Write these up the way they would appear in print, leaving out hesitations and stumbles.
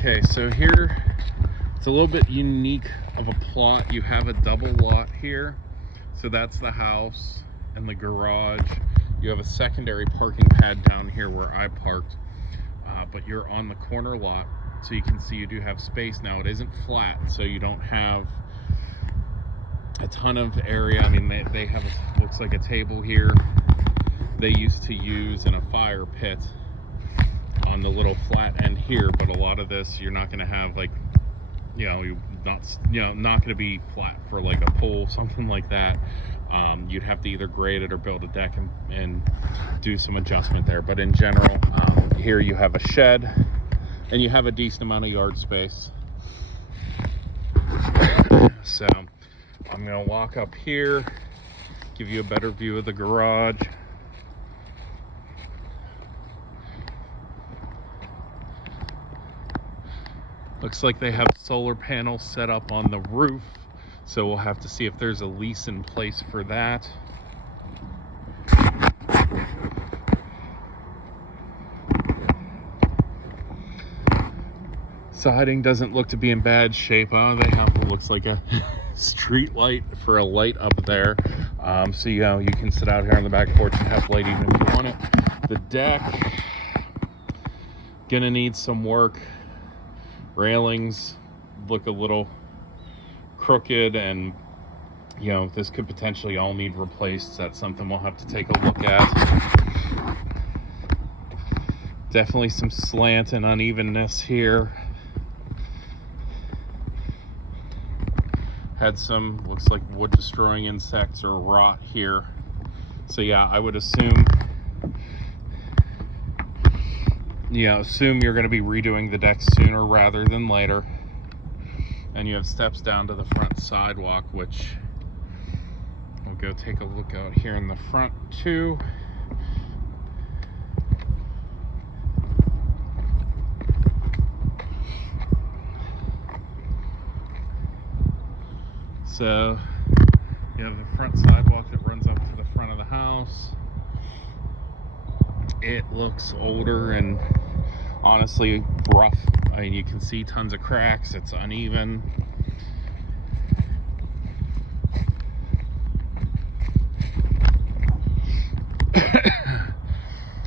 Okay, so here it's a little bit unique of a plot. You have a double lot here, so that's the house and the garage. You have a secondary parking pad down here where I parked, but you're on the corner lot, so you can see you do have space. Now it isn't flat, so you don't have a ton of area. I mean, they have looks like a table here they used to use in a fire pit on the little flat end here, but a lot of this you're not going to have, like, you're not going to be flat for like a pool, something like that. You'd have to either grade it or build a deck and do some adjustment there. But in general, here you have a shed and you have a decent amount of yard space. So I'm going to walk up here, give you a better view of the garage. Looks like they have solar panels set up on the roof, so we'll have to see if there's a lease in place for that. Siding doesn't look to be in bad shape. They have what looks like a street light for a light up there. So you can sit out here on the back porch and have light even if you want it. The deck, gonna need some work. Railings look a little crooked, and this could potentially all need replaced. That's something we'll have to take a look at. Definitely some slant and unevenness here. Had some, looks like wood destroying insects or rot here. So yeah, I would assume you're going to be redoing the deck sooner rather than later. And you have steps down to the front sidewalk, which we'll go take a look out here in the front too. So you have the front sidewalk that runs up to the front of the house. It looks older and honestly rough. I mean, you can see tons of cracks. It's uneven.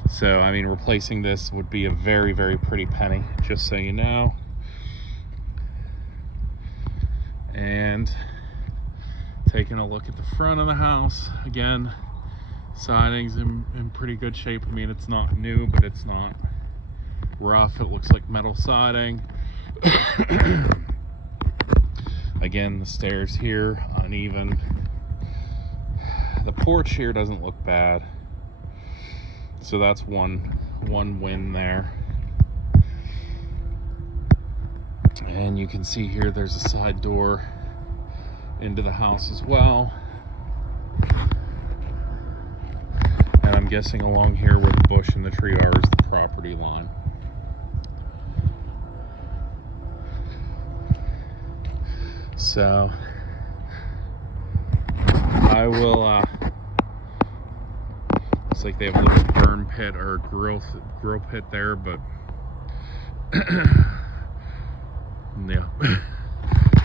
So, I mean, replacing this would be a very, very pretty penny, just so you know. And taking a look at the front of the house, again, siding's in pretty good shape. I mean, it's not new, but it's not rough. It looks like metal siding. Again, the stairs here uneven. The porch here doesn't look bad, so that's one win there. And you can see here there's a side door into the house as well. And I'm guessing along here where the bush and the tree are is the property line. So I will looks like they have a little burn pit or grill pit there, but yeah,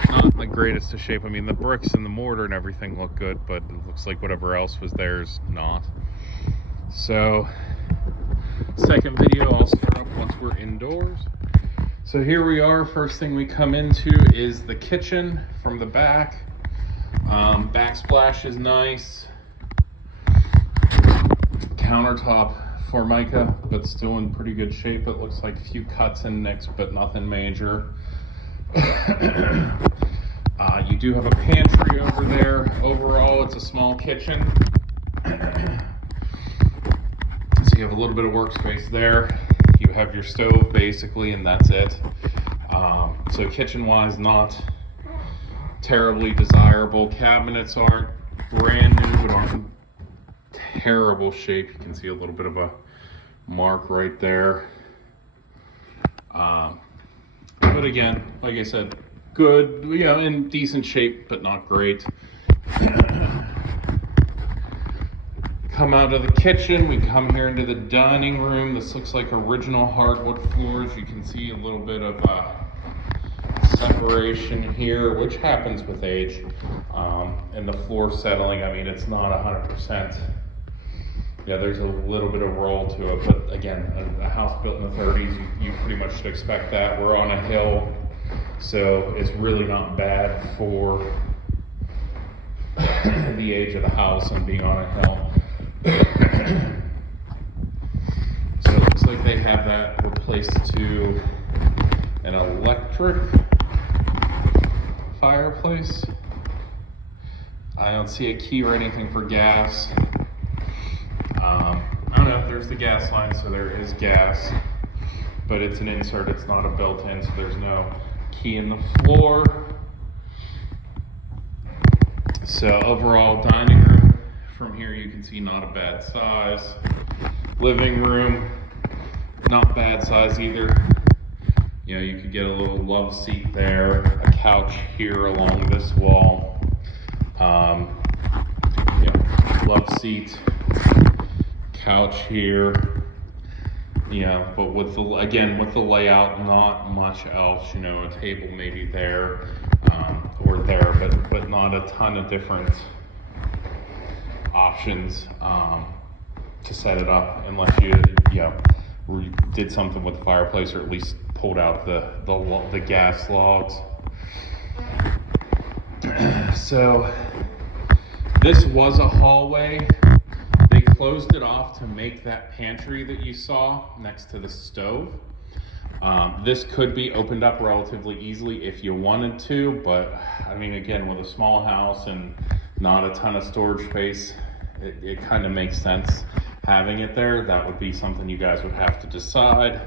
not in the greatest of shape. I mean, the bricks and the mortar and everything look good, but it looks like whatever else was there is not. So second video I'll start up once we're indoors. So here we are. First thing we come into is the kitchen from the back. Backsplash is nice. Countertop Formica, but still in pretty good shape. It looks like a few cuts and nicks, but nothing major. You do have a pantry over there. Overall, it's a small kitchen. So you have a little bit of workspace there. You have your stove basically, and that's it. So kitchen-wise, not terribly desirable. Cabinets aren't brand new, but aren't in terrible shape. You can see a little bit of a mark right there. But again, like I said, good, in decent shape, but not great. come out of the kitchen, we come here into the dining room. This looks like original hardwood floors. You can see a little bit of separation here, which happens with age. And the floor settling, I mean, it's not 100%. Yeah, there's a little bit of roll to it, but again, a house built in the 30s, you pretty much should expect that. We're on a hill, so it's really not bad for the age of the house and being on a hill. So it looks like they have that replaced to an electric fireplace. I don't see a key or anything for gas. I don't know, there's the gas line, so there is gas, but it's an insert, it's not a built-in, so there's no key in the floor. So overall, dining room, from here you can see not a bad size. Living room, not bad size either. You know, you could get a little love seat there, a couch here along this wall. Love seat, couch here. You know, but with the layout, not much else. You know, a table maybe there or there, but not a ton of different options to set it up, unless you did something with the fireplace, or at least pulled out the gas logs. So this was a hallway. They closed it off to make that pantry that you saw next to the stove. This could be opened up relatively easily if you wanted to, but I mean, again, with a small house and not a ton of storage space, it kind of makes sense having it there. That would be something you guys would have to decide.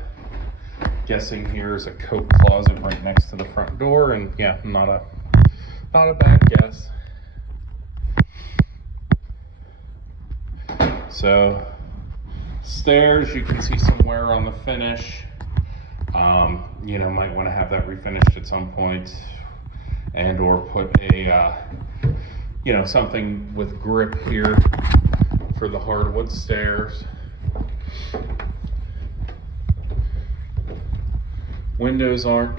Guessing here's a coat closet right next to the front door, and yeah, not a bad guess. So stairs, you can see some wear on the finish. You know, might want to have that refinished at some point, and or put a something with grip here for the hardwood stairs. Windows aren't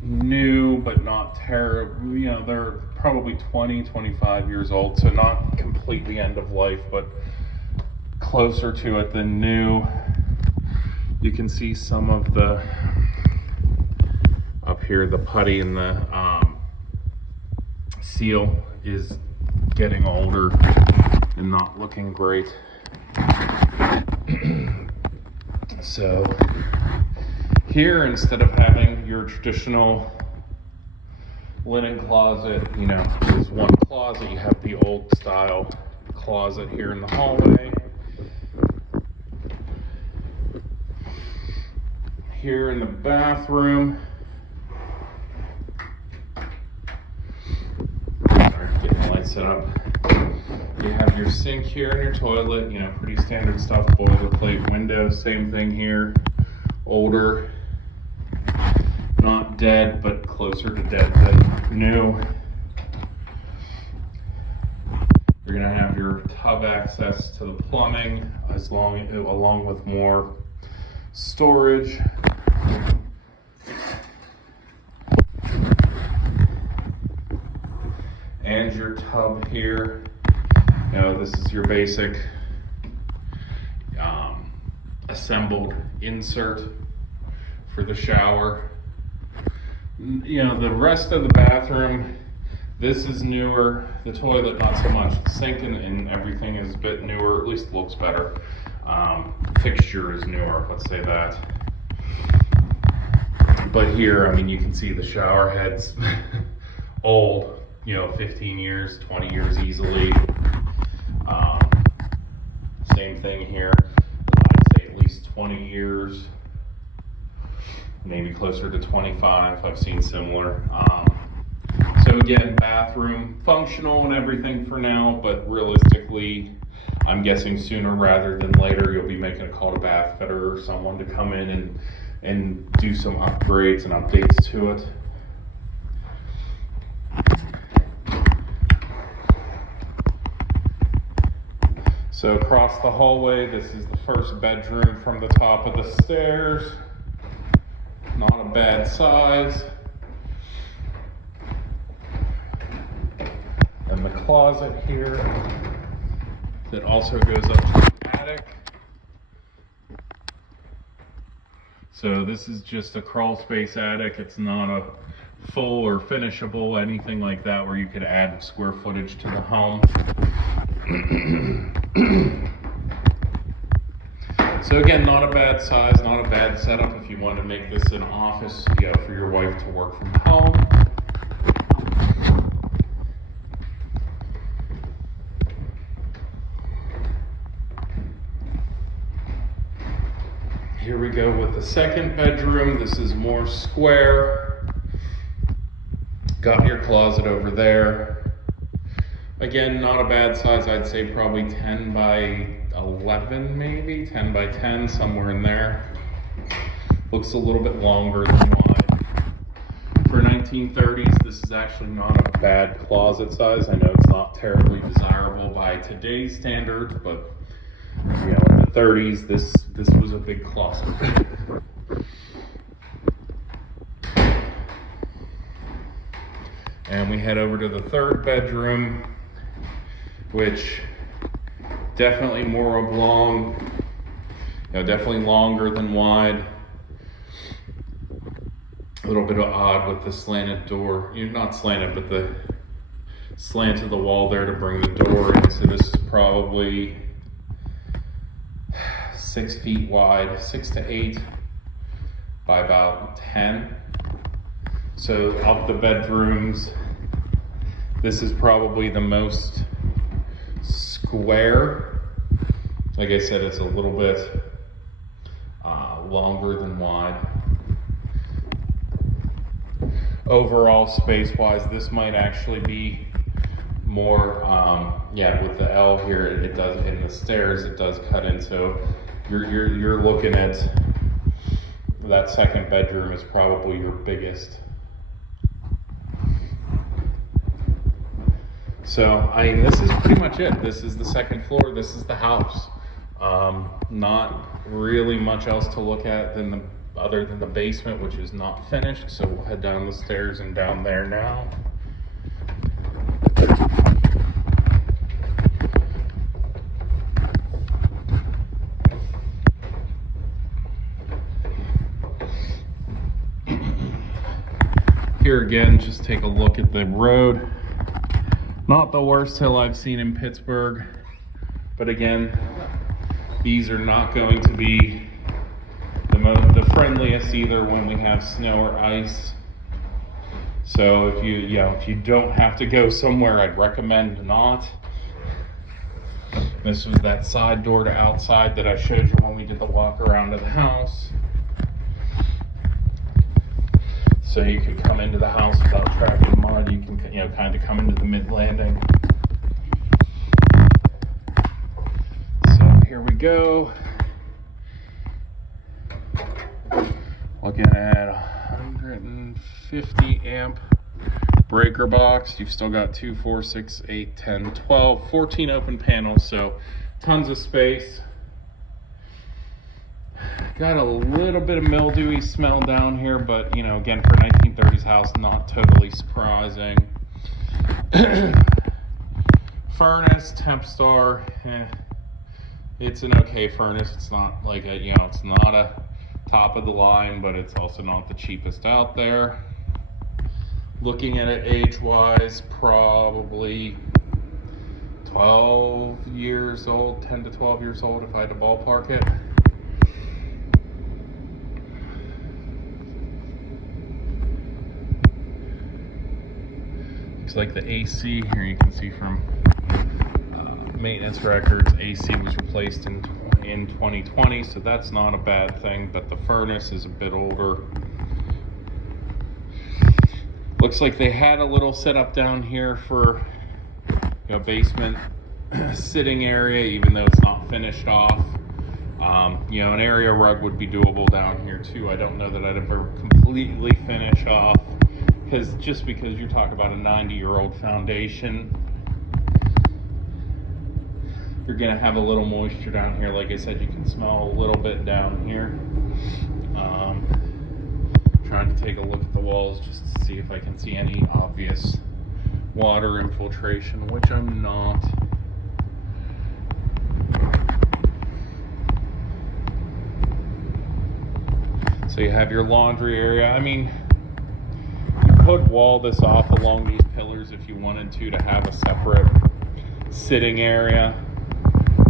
new, but not terrible. You know, they're probably 20-25 years old, so not completely end of life, but closer to it than new. You can see some of the up here, the putty and the seal is getting older and not looking great. So here, instead of having your traditional linen closet, you know, there's one closet. You have the old style closet here in the hallway. Here in the bathroom, sorry, getting the light set up. You have your sink here and your toilet, you know, pretty standard stuff, boilerplate. Windows, same thing here. Older, not dead, but closer to dead than new. You're gonna have your tub access to the plumbing, along with more storage. And your tub here. You know, this is your basic assembled insert for the shower. You know, the rest of the bathroom, this is newer. The toilet, not so much. The sink and everything is a bit newer, at least looks better. Fixture is newer, let's say that. But here, I mean, you can see the shower heads old, you know, 15 years, 20 years easily. Same thing here. I'd say at least 20 years, maybe closer to 25. I've seen similar. So again, bathroom functional and everything for now, but realistically, I'm guessing sooner rather than later, you'll be making a call to bath fitter or someone to come in and do some upgrades and updates to it. So across the hallway, this is the first bedroom from the top of the stairs. Not a bad size. And the closet here that also goes up to the attic. So this is just a crawl space attic. It's not a full or finishable, anything like that, where you could add square footage to the home. So again, not a bad size, not a bad setup if you want to make this an office, for your wife to work from home. Here we go with the second bedroom. This is more square. Got your closet over there. Again, not a bad size. I'd say probably 10 by 11, maybe 10 by 10, somewhere in there. Looks a little bit longer than wide. For 1930s, this is actually not a bad closet size. I know it's not terribly desirable by today's standards, but in the 30s, this was a big closet. And we head over to the third bedroom, which definitely more oblong, definitely longer than wide. A little bit odd with the slanted door, not slanted, but the slant of the wall there to bring the door in. So this is probably 6 feet wide, 6 to 8 by about 10. So of the bedrooms, this is probably the most square. Like I said, it's a little bit longer than wide. Overall, space-wise, this might actually be more, with the L here, it does, in the stairs, it does cut in. So you're looking at that second bedroom is probably your biggest. So, this is pretty much it. This is the second floor. This is the house. Not really much else to look at other than the basement, which is not finished. So we'll head down the stairs and down there now. Here again, just take a look at the road. Not the worst hill I've seen in Pittsburgh, but again, these are not going to be the friendliest either when we have snow or ice. So if you don't have to go somewhere, I'd recommend not. This was that side door to outside that I showed you when we did the walk around of the house. So you can come into the house without tracking mud. You can, kind of come into the mid-landing. So here we go. Looking at 150 amp breaker box. You've still got 2, 4, 6, 8, 10, 12, 14 open panels. So tons of space. Got a little bit of mildewy smell down here, but again, for 1930s house, not totally surprising. Furnace, Tempstar, it's an okay furnace. It's not like it's not a top of the line, but it's also not the cheapest out there. Looking at it age-wise, probably 12 years old, 10 to 12 years old if I had to ballpark it. Looks like the AC here, you can see from maintenance records, AC was replaced in 2020, so that's not a bad thing, but the furnace is a bit older. Looks like they had a little setup down here for basement sitting area, even though it's not finished off. An area rug would be doable down here too. I don't know that I'd ever completely finish off, because you're talking about a 90-year-old foundation. You're gonna have a little moisture down here. Like I said, you can smell a little bit down here. Trying to take a look at the walls just to see if I can see any obvious water infiltration, which I'm not. So you have your laundry area. I mean, you could wall this off along these pillars if you wanted to have a separate sitting area.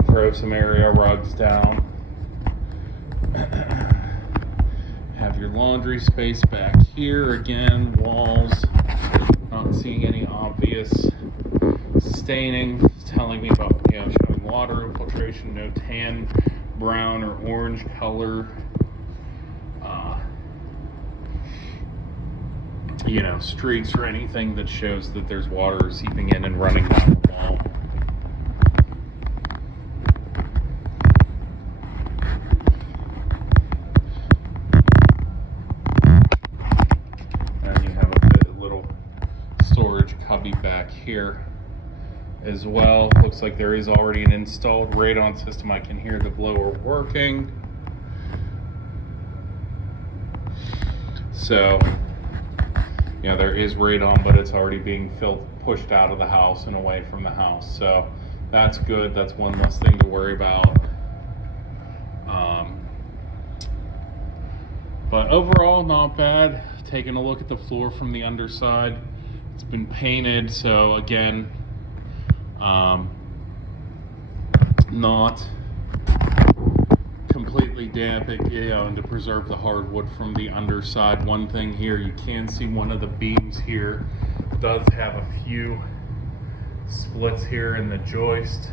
Throw some area rugs down. Have your laundry space back here. Again, walls. Not seeing any obvious staining. It's telling me about, showing water infiltration, no tan, brown, or orange color. Streaks or anything that shows that there's water seeping in and running down the wall. And you have a little storage cubby back here as well. Looks like there is already an installed radon system. I can hear the blower working. So there is radon, but it's already being pushed out of the house and away from the house. So that's good. That's one less thing to worry about. But overall, not bad. Taking a look at the floor from the underside. It's been painted, so again, not completely damp, and to preserve the hardwood from the underside. One thing here, you can see one of the beams here does have a few splits here in the joist,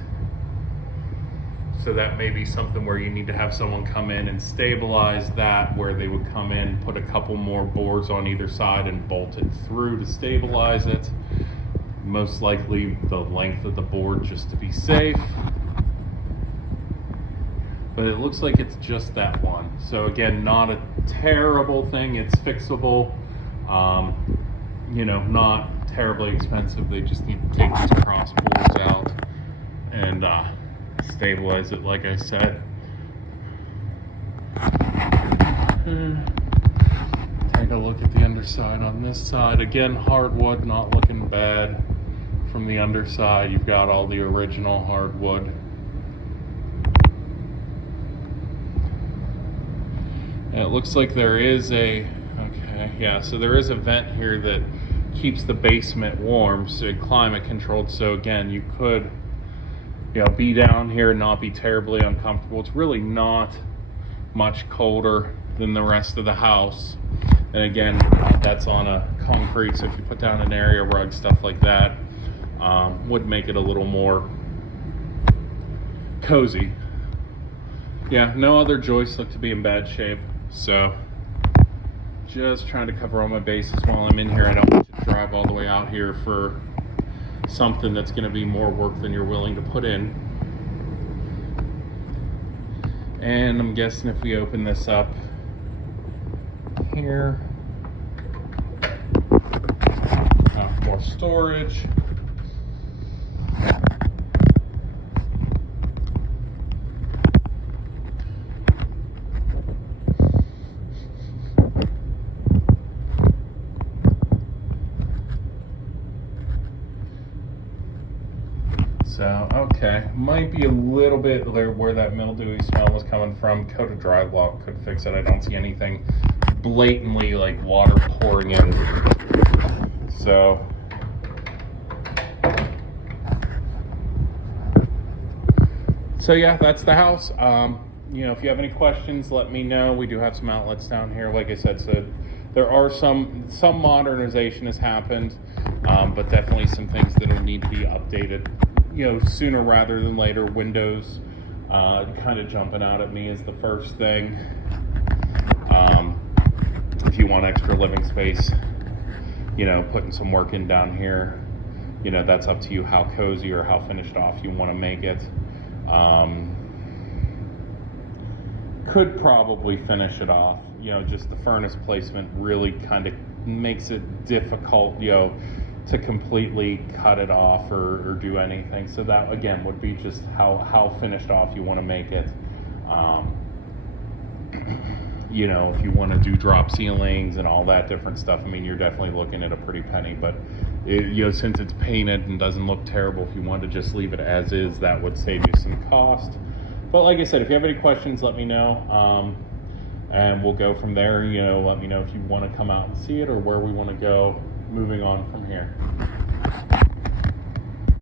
so that may be something where you need to have someone come in and stabilize that, where they would come in, put a couple more boards on either side and bolt it through to stabilize it. Most likely the length of the board, just to be safe. But it looks like it's just that one. So again, not a terrible thing. It's fixable. Not terribly expensive. They just need to take these cross boards out and stabilize it, like I said. Take a look at the underside on this side. Again, hardwood, not looking bad from the underside. You've got all the original hardwood. And it looks like there is so there is a vent here that keeps the basement warm, so climate controlled. So again, you could, be down here and not be terribly uncomfortable. It's really not much colder than the rest of the house. And again, that's on a concrete, so if you put down an area rug, stuff like that, would make it a little more cozy. Yeah, no other joists look to be in bad shape. So just trying to cover all my bases while I'm in here. I don't want you to drive all the way out here for something that's going to be more work than you're willing to put in. And I'm guessing if we open this up here, more storage. So, okay, might be a little bit where that mildewy smell was coming from. Coat of drywall could fix it. I don't see anything blatantly like water pouring in. So, yeah, that's the house. If you have any questions, let me know. We do have some outlets down here, like I said. So there are some modernization has happened, but definitely some things that will need to be updated. Sooner rather than later. Windows kind of jumping out at me is the first thing. If you want extra living space, putting some work in down here, that's up to you how cozy or how finished off you want to make it. Could probably finish it off. Just the furnace placement really kind of makes it difficult. to completely cut it off or do anything. So that again would be just how finished off you want to make it. You know, if you want to do drop ceilings and all that different stuff, I mean, you're definitely looking at a pretty penny. But you know, since it's painted and doesn't look terrible, if you want to just leave it as is, that would save you some cost. But like I said, if you have any questions, let me know, and we'll go from there. You know, let me know if you want to come out and see it or where we want to go moving on from here.